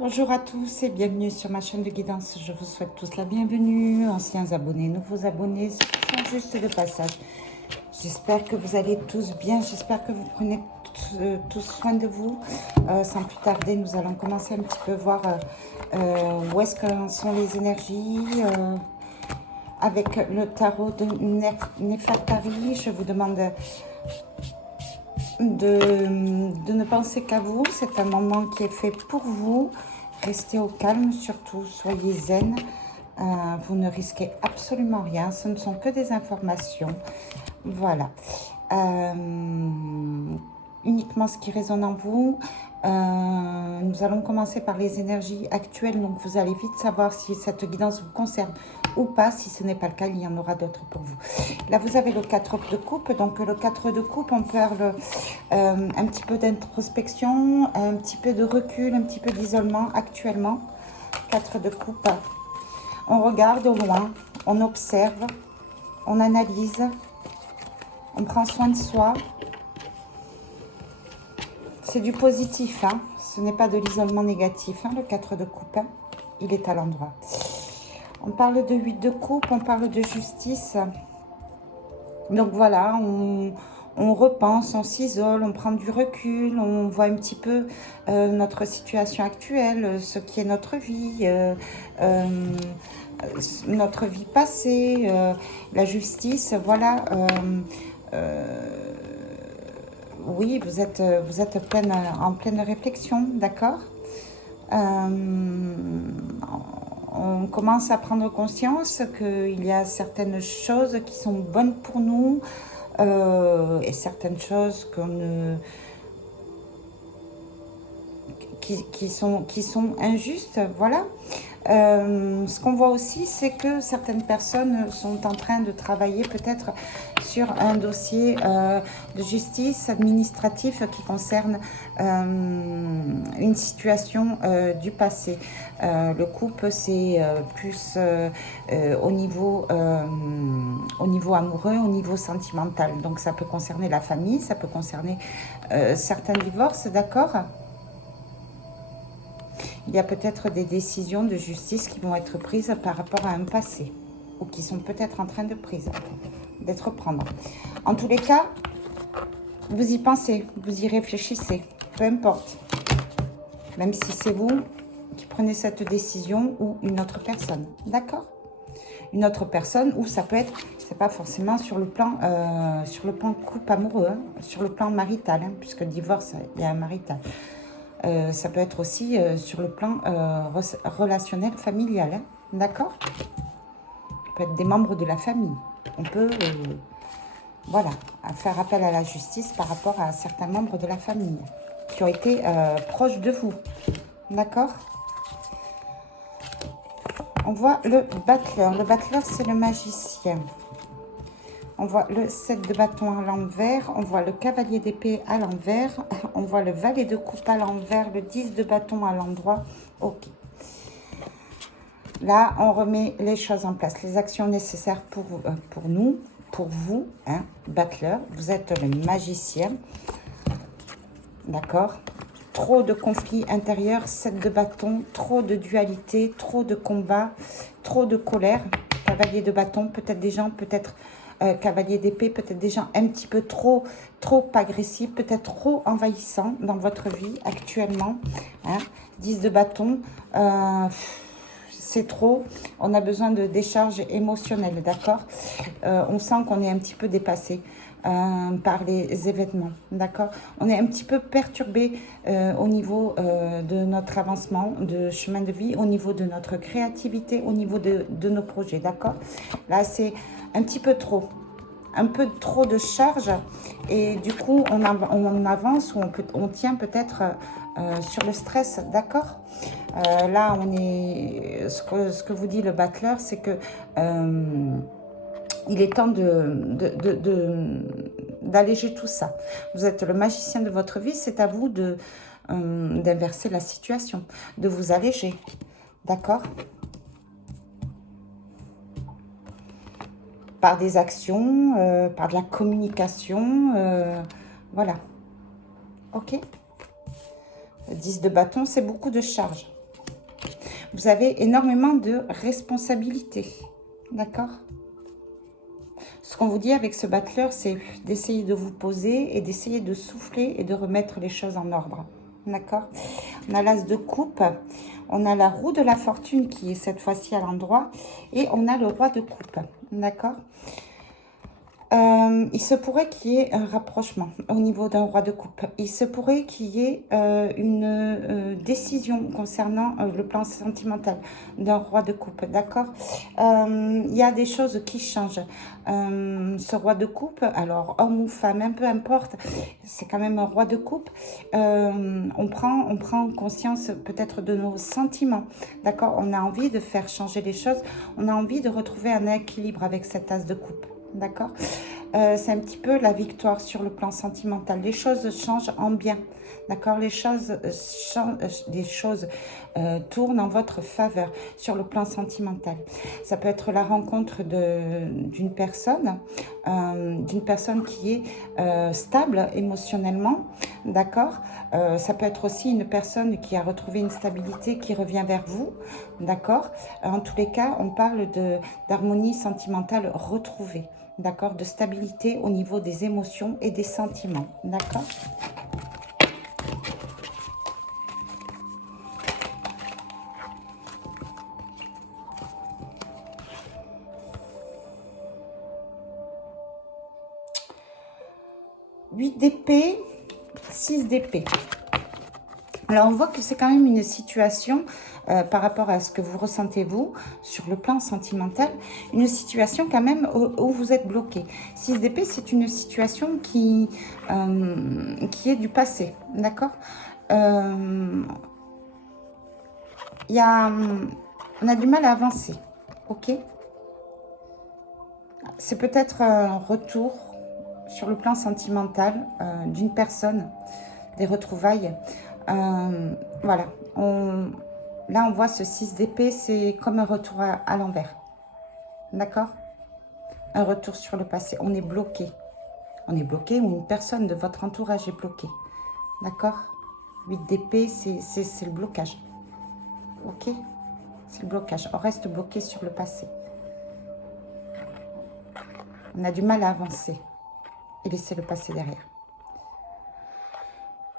Bonjour à tous et bienvenue sur ma chaîne de guidance. Je vous souhaite tous la bienvenue, anciens abonnés, nouveaux abonnés, ceux qui sont juste de passage. J'espère que vous allez tous bien, j'espère que vous prenez tous soin de vous. Sans plus tarder, nous allons commencer un petit peu voir où est-ce que sont les énergies. Avec le tarot de Nefertari, je vous demande de ne penser qu'à vous. C'est un moment qui est fait pour vous. Restez au calme, surtout soyez zen. Vous ne risquez absolument rien. Ce ne sont que des informations. Voilà. Uniquement ce qui résonne en vous. Nous allons commencer par les énergies actuelles. Donc vous allez vite savoir si cette guidance vous concerne ou pas. Si ce n'est pas le cas, il y en aura d'autres pour vous. Là, vous avez le 4 de coupe. Donc le 4 de coupe, on parle un petit peu d'introspection, un petit peu de recul, un petit peu d'isolement actuellement. 4 de coupe. On regarde au loin, on observe, on analyse, on prend soin de soi. C'est du positif, hein. Ce n'est pas de l'isolement négatif, hein, le 4 de coupe. Hein. Il est à l'endroit. On parle de 8 de coupe, on parle de justice. Donc voilà, on repense, on s'isole, on prend du recul, on voit un petit peu notre situation actuelle, ce qui est notre vie passée, la justice, voilà. Oui, vous êtes en pleine réflexion, d'accord. On commence à prendre conscience qu'il y a certaines choses qui sont bonnes pour nous et certaines choses qui sont injustes, voilà. Ce qu'on voit aussi, c'est que certaines personnes sont en train de travailler peut-être sur un dossier de justice administratif qui concerne une situation du passé. Le couple, c'est plus au niveau amoureux, au niveau sentimental. Donc ça peut concerner la famille, ça peut concerner certains divorces, d'accord ? Il y a peut-être des décisions de justice qui vont être prises par rapport à un passé ou qui sont peut-être en train d'être prises. En tous les cas, vous y pensez, vous y réfléchissez, peu importe. Même si c'est vous qui prenez cette décision ou une autre personne, d'accord ? Une autre personne, ou ça peut être, c'est pas forcément sur le plan couple amoureux, hein, sur le plan marital, hein, puisque le divorce, il y a un marital. Ça peut être aussi sur le plan relationnel, familial, hein, d'accord ? Ça peut être des membres de la famille. On peut, voilà, faire appel à la justice par rapport à certains membres de la famille qui ont été proches de vous, d'accord ? On voit le battleur. Le battleur, c'est le magicien. On voit le 7 de bâton à l'envers, on voit le cavalier d'épée à l'envers, on voit le valet de coupe à l'envers, le 10 de bâton à l'endroit. Ok. Là, on remet les choses en place, les actions nécessaires pour nous, pour vous, hein, battleur. Vous êtes le magicien. D'accord ? Trop de conflits intérieurs, 7 de bâton, trop de dualité, trop de combats, trop de colère. Cavalier de bâton, peut-être des gens, peut-être cavalier d'épée, peut-être des gens un petit peu trop agressifs, peut-être trop envahissants dans votre vie actuellement. Hein. 10 de bâton, c'est trop. On a besoin de décharge émotionnelle, d'accord ? On sent qu'on est un petit peu dépassé par les événements, d'accord ? On est un petit peu perturbé au niveau de notre avancement de chemin de vie, au niveau de notre créativité, au niveau de nos projets, d'accord ? Là, c'est un petit peu trop, un peu trop de charge et du coup, on avance ou on tient peut-être sur le stress, d'accord ? Là, on est, ce que vous dit le battleur, c'est que il est temps d'alléger tout ça. Vous êtes le magicien de votre vie, c'est à vous d'inverser la situation, de vous alléger. D'accord ? Par des actions, par de la communication, voilà. Ok ? 10 de bâton, c'est beaucoup de charge. Vous avez énormément de responsabilités. D'accord? Ce qu'on vous dit avec ce battleur, c'est d'essayer de vous poser et d'essayer de souffler et de remettre les choses en ordre. D'accord? On a l'as de coupe, on a la roue de la fortune qui est cette fois-ci à l'endroit et on a le roi de coupe. D'accord? Il se pourrait qu'il y ait un rapprochement au niveau d'un roi de coupe. Il se pourrait qu'il y ait une décision concernant le plan sentimental d'un roi de coupe, d'accord? Il y a des choses qui changent. Ce roi de coupe, alors homme ou femme, peu importe, c'est quand même un roi de coupe. On prend conscience peut-être de nos sentiments, d'accord? On a envie de faire changer les choses, on a envie de retrouver un équilibre avec cet as de coupe. D'accord, c'est un petit peu la victoire sur le plan sentimental. Les choses changent en bien. D'accord, les choses tournent en votre faveur sur le plan sentimental. Ça peut être la rencontre d'une personne qui est stable émotionnellement. D'accord, ça peut être aussi une personne qui a retrouvé une stabilité qui revient vers vous. D'accord, en tous les cas, on parle d'harmonie sentimentale retrouvée. D'accord, de stabilité au niveau des émotions et des sentiments. D'accord. Huit d'épée, 6 d'épée. Alors, on voit que c'est quand même une situation, par rapport à ce que vous ressentez, vous, sur le plan sentimental, une situation quand même où vous êtes bloqué. 6 d'épée, c'est une situation qui est du passé, d'accord? On a du mal à avancer, ok? C'est peut-être un retour sur le plan sentimental d'une personne, des retrouvailles. Voilà, là on voit ce 6 d'épée, c'est comme un retour à l'envers. D'accord? Un retour sur le passé. On est bloqué. On est bloqué ou une personne de votre entourage est bloquée. D'accord? 8 d'épée, c'est le blocage. Ok? C'est le blocage. On reste bloqué sur le passé. On a du mal à avancer et laisser le passé derrière.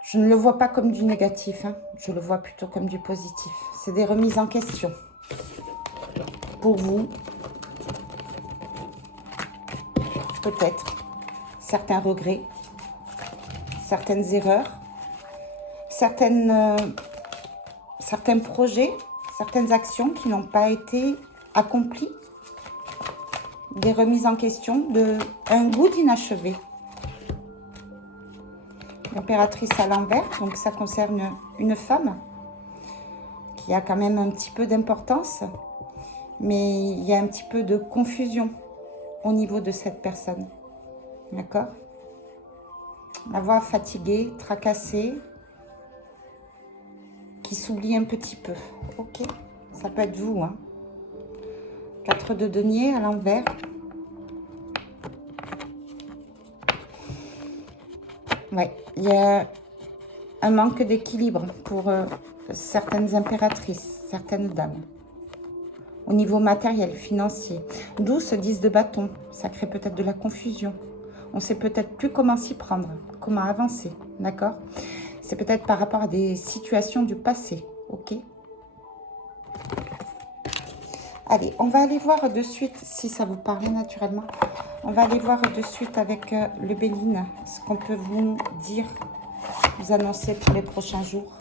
Je ne le vois pas comme du négatif, hein. Je le vois plutôt comme du positif. C'est des remises en question. Pour vous, peut-être, certains regrets, certaines erreurs, certains projets, certaines actions qui n'ont pas été accomplies, des remises en question, un goût d'inachevé. L'impératrice à l'envers, donc ça concerne une femme qui a quand même un petit peu d'importance, mais il y a un petit peu de confusion au niveau de cette personne. D'accord? La voix fatiguée, tracassée, qui s'oublie un petit peu. Ok? Ça peut être vous, hein? 4 de denier à l'envers. Ouais, il y a un manque d'équilibre pour certaines impératrices, certaines dames. Au niveau matériel, financier. D'où ce 10 de bâton. Ça crée peut-être de la confusion. On ne sait peut-être plus comment s'y prendre, comment avancer. D'accord? C'est peut-être par rapport à des situations du passé. Ok? Allez, on va aller voir de suite, si ça vous parle naturellement, on va aller voir de suite avec le Béline, ce qu'on peut vous dire, vous annoncer pour les prochains jours.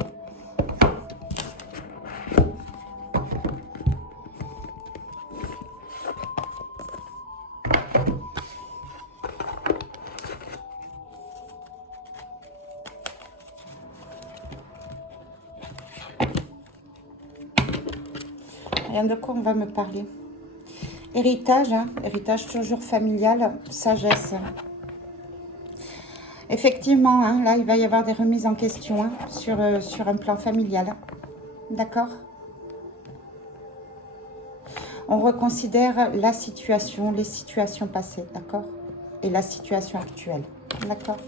Rien de quoi on va me parler. Héritage, hein, héritage toujours familial, sagesse. Effectivement, hein, là, il va y avoir des remises en question hein, sur un plan familial. D'accord? On reconsidère la situation, les situations passées, d'accord? Et la situation actuelle, d'accord?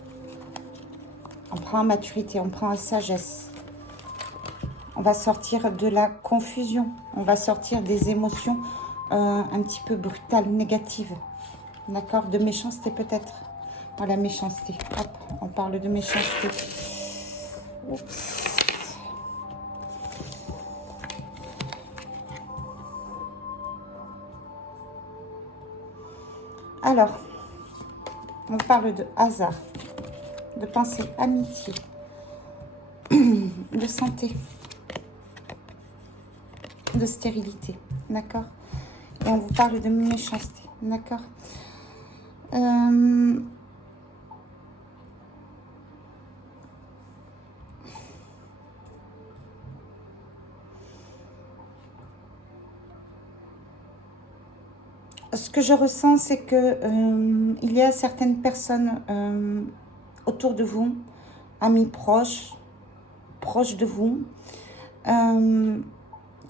On prend en maturité, on prend en sagesse. On va sortir de la confusion. On va sortir des émotions un petit peu brutales, négatives. D'accord? De méchanceté peut-être. Voilà, méchanceté. Hop, on parle de méchanceté. Oups. Alors, on parle de hasard, de pensée, amitié, de santé, de stérilité, d'accord? Et on vous parle de méchanceté, d'accord? Ce que je ressens, c'est que il y a certaines personnes autour de vous, amis proches de vous,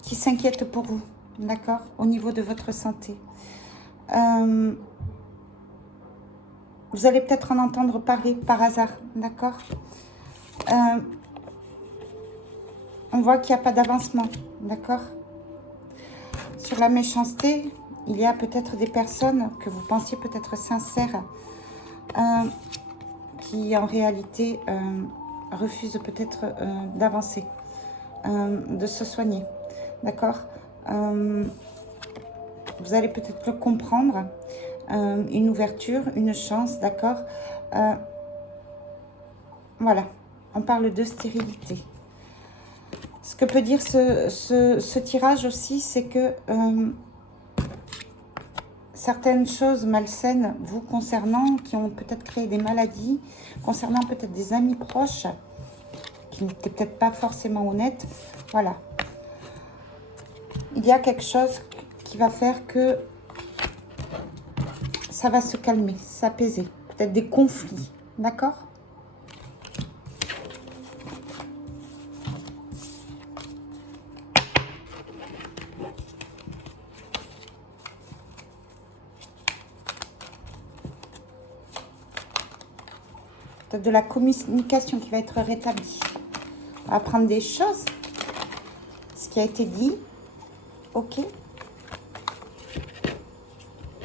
qui s'inquiètent pour vous, d'accord, au niveau de votre santé. Vous allez peut-être en entendre parler par hasard, d'accord. On voit qu'il n'y a pas d'avancement, d'accord. Sur la méchanceté, il y a peut-être des personnes que vous pensiez peut-être sincères, qui en réalité refusent peut-être d'avancer, de se soigner, d'accord. Vous allez peut-être le comprendre, une ouverture, une chance, d'accord. Voilà, on parle de stérilité. Ce que peut dire ce tirage aussi, c'est que certaines choses malsaines vous concernant, qui ont peut-être créé des maladies, concernant peut-être des amis proches, qui n'étaient peut-être pas forcément honnêtes, voilà. Il y a quelque chose qui va faire que ça va se calmer, s'apaiser, peut-être des conflits, d'accord? De la communication qui va être rétablie. On va apprendre des choses, ce qui a été dit, ok.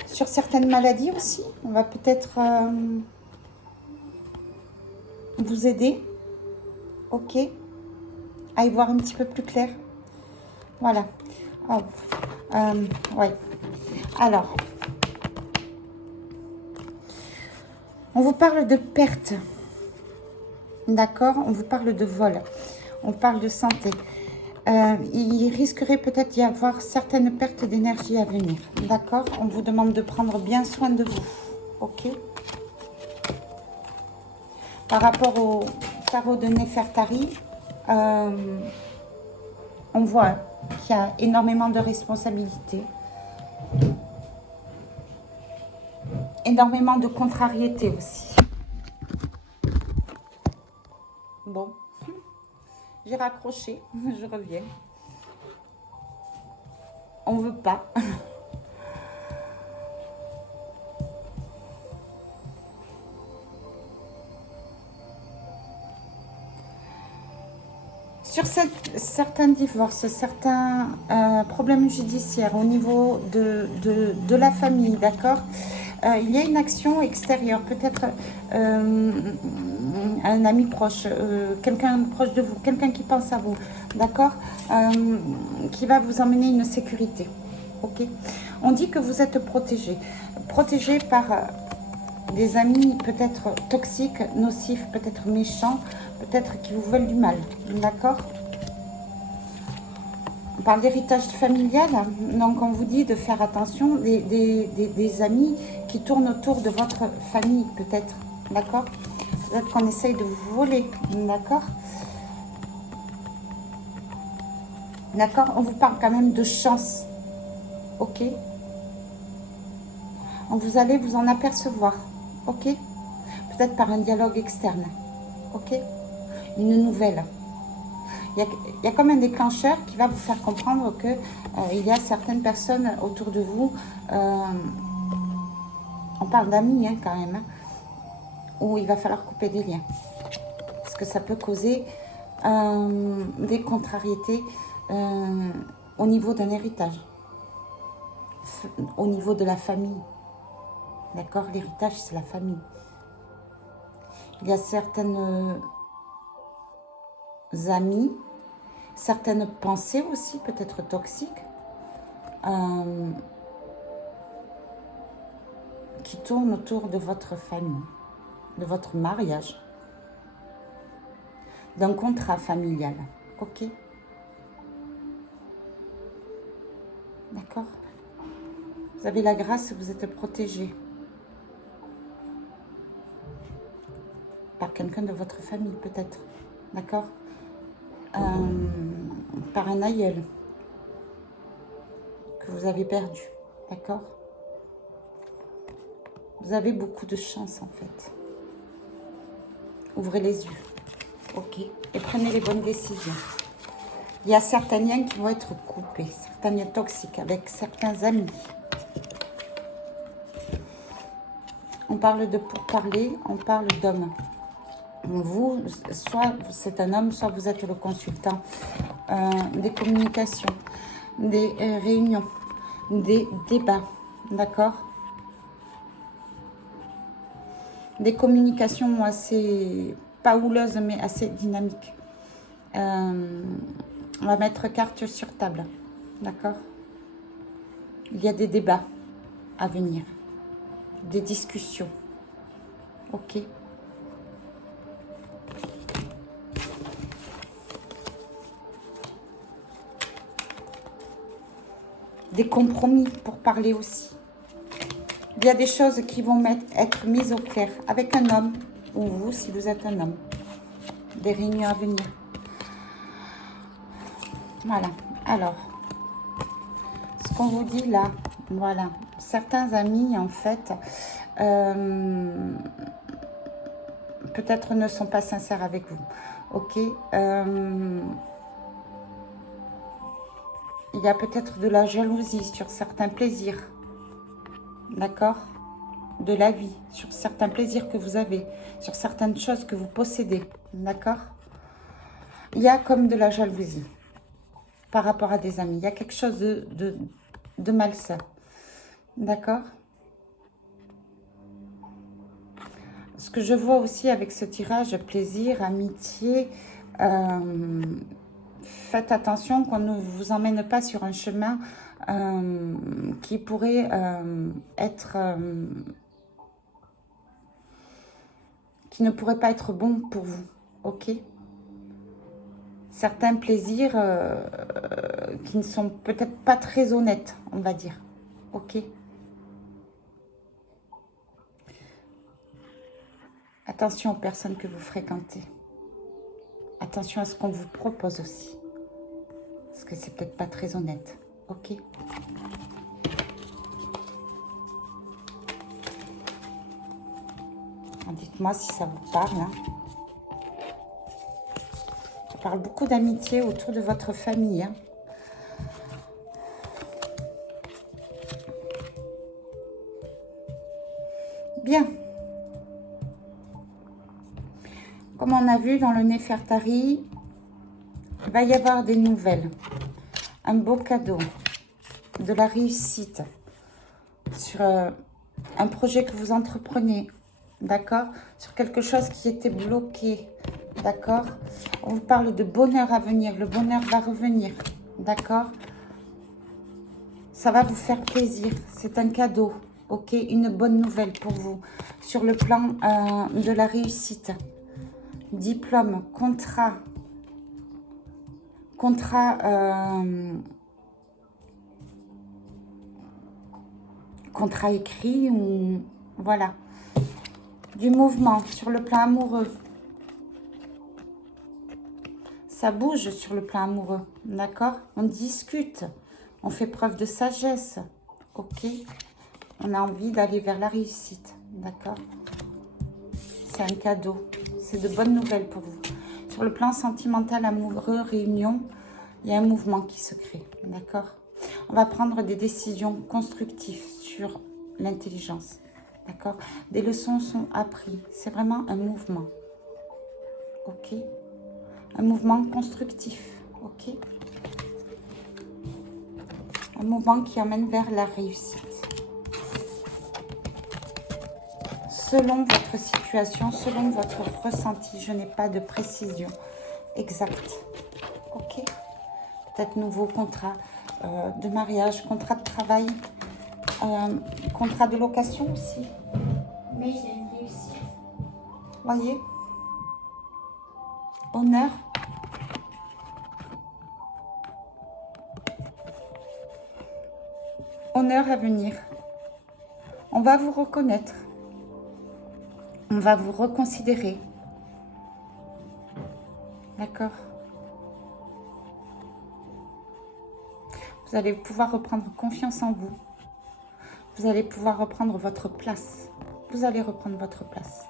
Sur certaines maladies aussi, on va peut-être vous aider, ok, à y voir un petit peu plus clair. Voilà. Oh, ouais. Alors, on vous parle de perte. D'accord, on vous parle de vol, on parle de santé. Il risquerait peut-être d'y avoir certaines pertes d'énergie à venir. D'accord, on vous demande de prendre bien soin de vous. Ok. Par rapport au tarot de Néfertari, on voit qu'il y a énormément de responsabilités, énormément de contrariétés aussi. Bon, j'ai raccroché, je reviens. On veut pas. Sur certains divorces, certains problèmes judiciaires au niveau de la famille, d'accord, il y a une action extérieure, peut-être un ami proche, quelqu'un proche de vous, quelqu'un qui pense à vous, d'accord, qui va vous emmener une sécurité, ok. On dit que vous êtes protégé par des amis peut-être toxiques, nocifs, peut-être méchants, peut-être qui vous veulent du mal, d'accord. On parle d'héritage familial, donc on vous dit de faire attention des amis qui tournent autour de votre famille, peut-être, d'accord. Peut-être qu'on essaye de vous voler, d'accord. D'accord, on vous parle quand même de chance, ok. Vous allez vous en apercevoir, ok. Peut-être par un dialogue externe, ok. Une nouvelle. Il y a comme un déclencheur qui va vous faire comprendre que il y a certaines personnes autour de vous, on parle d'amis hein, quand même, hein, où il va falloir couper des liens. Parce que ça peut causer des contrariétés au niveau d'un héritage, au niveau de la famille. D'accord? L'héritage, c'est la famille. Il y a certaines amies, certaines pensées aussi, peut-être toxiques, qui tournent autour de votre famille, de votre mariage, d'un contrat familial. Ok? D'accord? Vous avez la grâce, vous êtes protégé par quelqu'un de votre famille, peut-être. D'accord? Par un aïeul que vous avez perdu. D'accord? Vous avez beaucoup de chance, en fait. Ouvrez les yeux. Ok? Et prenez les bonnes décisions. Il y a certains liens qui vont être coupés, certains liens toxiques avec certains amis. On parle de pourparler, on parle d'homme. Vous, soit c'est un homme, soit vous êtes le consultant des communications, des réunions, des débats, d'accord? Des communications assez, pas houleuses, mais assez dynamiques. On va mettre carte sur table, d'accord? Il y a des débats à venir, des discussions, ok? Des compromis pour parler aussi. Il y a des choses qui vont être mises au clair avec un homme, ou vous, si vous êtes un homme. Des réunions à venir. Voilà. Alors, ce qu'on vous dit là, voilà. Certains amis, en fait, peut-être ne sont pas sincères avec vous. Ok. Il y a peut-être de la jalousie sur certains plaisirs. D'accord? De la vie, sur certains plaisirs que vous avez, sur certaines choses que vous possédez. D'accord? Il y a comme de la jalousie par rapport à des amis. Il y a quelque chose de malsain. D'accord? Ce que je vois aussi avec ce tirage, plaisir, amitié, faites attention qu'on ne vous emmène pas sur un chemin qui pourrait être... qui ne pourrait pas être bon pour vous. Ok? Certains plaisirs qui ne sont peut-être pas très honnêtes, on va dire. Ok? Attention aux personnes que vous fréquentez. Attention à ce qu'on vous propose aussi. Parce que c'est peut-être pas très honnête. Ok? Dites-moi si ça vous parle. Hein. Ça parle beaucoup d'amitié autour de votre famille. Hein. Bien. Comme on a vu dans le Néfertari, il va y avoir des nouvelles. Un beau cadeau. De la réussite. Sur un projet que vous entreprenez. D'accord? Sur quelque chose qui était bloqué. D'accord? On vous parle de bonheur à venir. Le bonheur va revenir. D'accord? Ça va vous faire plaisir. C'est un cadeau. Ok? Une bonne nouvelle pour vous. Sur le plan de la réussite. Diplôme, contrat. Contrat écrit ou... Voilà. Du mouvement sur le plan amoureux. Ça bouge sur le plan amoureux, d'accord? On discute, on fait preuve de sagesse, ok? On a envie d'aller vers la réussite, d'accord? C'est un cadeau, c'est de bonnes nouvelles pour vous. Sur le plan sentimental, amoureux, réunion, il y a un mouvement qui se crée, d'accord? On va prendre des décisions constructives sur l'intelligence, d'accord? Des leçons sont apprises, c'est vraiment un mouvement, ok? Un mouvement constructif, ok? Un mouvement qui amène vers la réussite. Selon votre situation, selon votre ressenti, je n'ai pas de précision exacte. Ok? Peut-être nouveau contrat de mariage, contrat de travail, contrat de location aussi. Mais j'ai une réussite. Voyez? Honneur. Honneur à venir. On va vous reconnaître. On va vous reconsidérer. D'accord? Vous allez pouvoir reprendre confiance en vous. Vous allez pouvoir reprendre votre place. Vous allez reprendre votre place.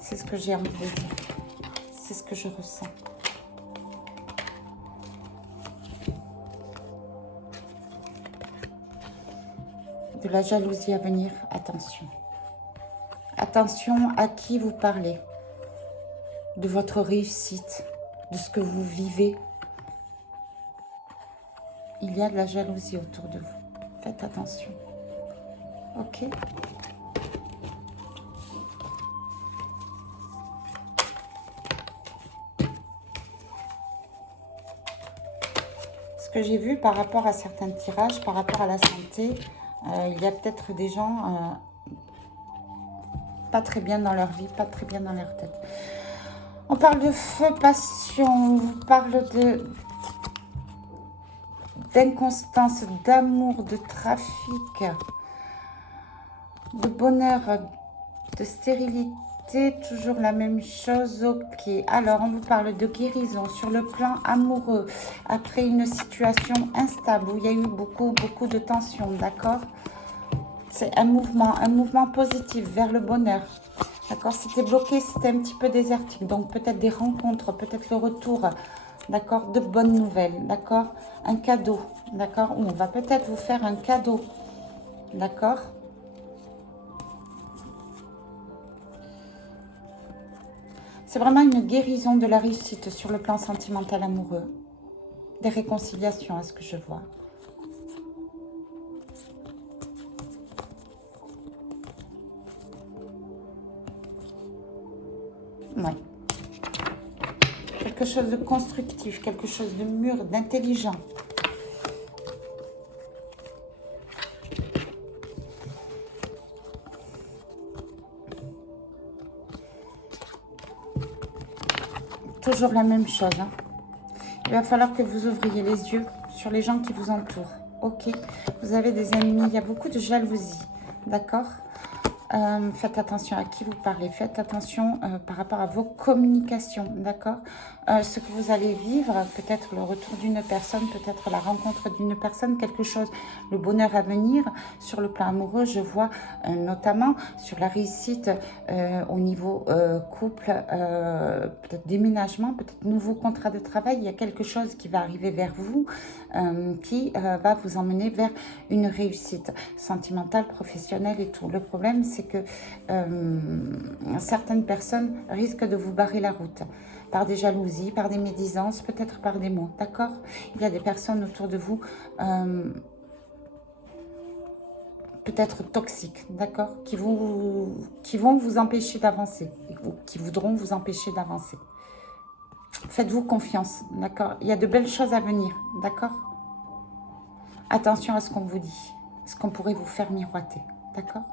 C'est ce que j'ai envie de dire. C'est ce que je ressens. De la jalousie à venir, attention. Attention à qui vous parlez. De votre réussite, de ce que vous vivez. Il y a de la jalousie autour de vous. Faites attention. Ok? Ce que j'ai vu par rapport à certains tirages, par rapport à la santé, il y a peut-être des gens pas très bien dans leur vie, pas très bien dans leur tête. On parle de feu, passion, on parle d'inconstance, d'amour, de trafic, de bonheur, de stérilité, toujours la même chose. Ok, alors on vous parle de guérison sur le plan amoureux, après une situation instable où il y a eu beaucoup de tension, d'accord? C'est un mouvement positif vers le bonheur. D'accord, c'était bloqué, c'était un petit peu désertique. Donc peut-être des rencontres, peut-être le retour, d'accord, de bonnes nouvelles, d'accord, un cadeau, d'accord, ou on va peut-être vous faire un cadeau, d'accord. C'est vraiment une guérison de la réussite sur le plan sentimental amoureux. Des réconciliations, à ce que je vois. Oui. Quelque chose de constructif, quelque chose de mûr, d'intelligent. Toujours la même chose. Hein. Il va falloir que vous ouvriez les yeux sur les gens qui vous entourent. Ok, vous avez des ennemis, il y a beaucoup de jalousie. D'accord? Faites attention à qui vous parlez, faites attention par rapport à vos communications, d'accord? Ce que vous allez vivre, peut-être le retour d'une personne, peut-être la rencontre d'une personne, quelque chose, le bonheur à venir. Sur le plan amoureux, je vois notamment sur la réussite au niveau couple, peut-être déménagement, peut-être nouveau contrat de travail, il y a quelque chose qui va arriver vers vous, qui va vous emmener vers une réussite sentimentale, professionnelle et tout. Le problème, c'est que certaines personnes risquent de vous barrer la route par des jalousies, par des médisances, peut-être par des mots, d'accord? Il y a des personnes autour de vous peut-être toxiques, d'accord? Qui vont vous empêcher d'avancer, qui voudront vous empêcher d'avancer. Faites-vous confiance, d'accord? Il y a de belles choses à venir, d'accord? Attention à ce qu'on vous dit, ce qu'on pourrait vous faire miroiter, d'accord?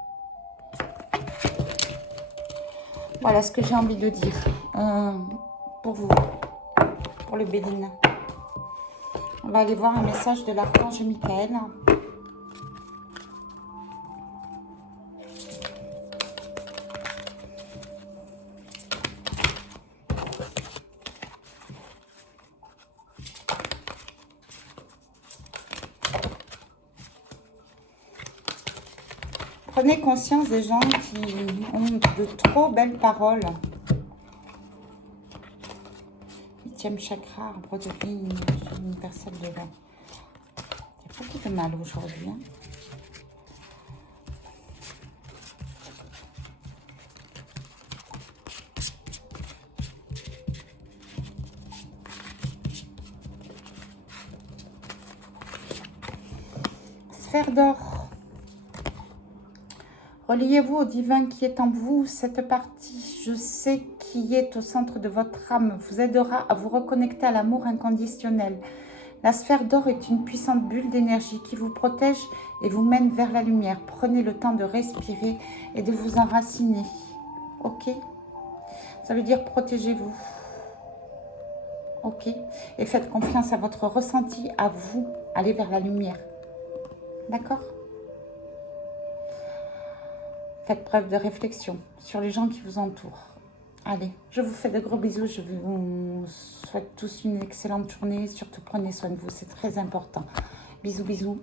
Voilà ce que j'ai envie de dire pour vous, pour le Béline. On va aller voir un message de l'archange Michael. Prenez conscience des gens qui ont de trop belles paroles. 8e chakra, arbre de vie, universel de l'âme. Il y a beaucoup de mal aujourd'hui. Hein. sphère d'or. Reliez-vous au divin qui est en vous. Cette partie, je sais, qui est au centre de votre âme, vous aidera à vous reconnecter à l'amour inconditionnel. La sphère d'or est une puissante bulle d'énergie qui vous protège et vous mène vers la lumière. Prenez le temps de respirer et de vous enraciner. Ok? Ça veut dire protégez-vous. Ok? Et faites confiance à votre ressenti, à vous. Allez vers la lumière. D'accord? Faites preuve de réflexion sur les gens qui vous entourent. Allez, je vous fais de gros bisous. Je vous souhaite tous une excellente journée. Surtout, prenez soin de vous. C'est très important. Bisous, bisous.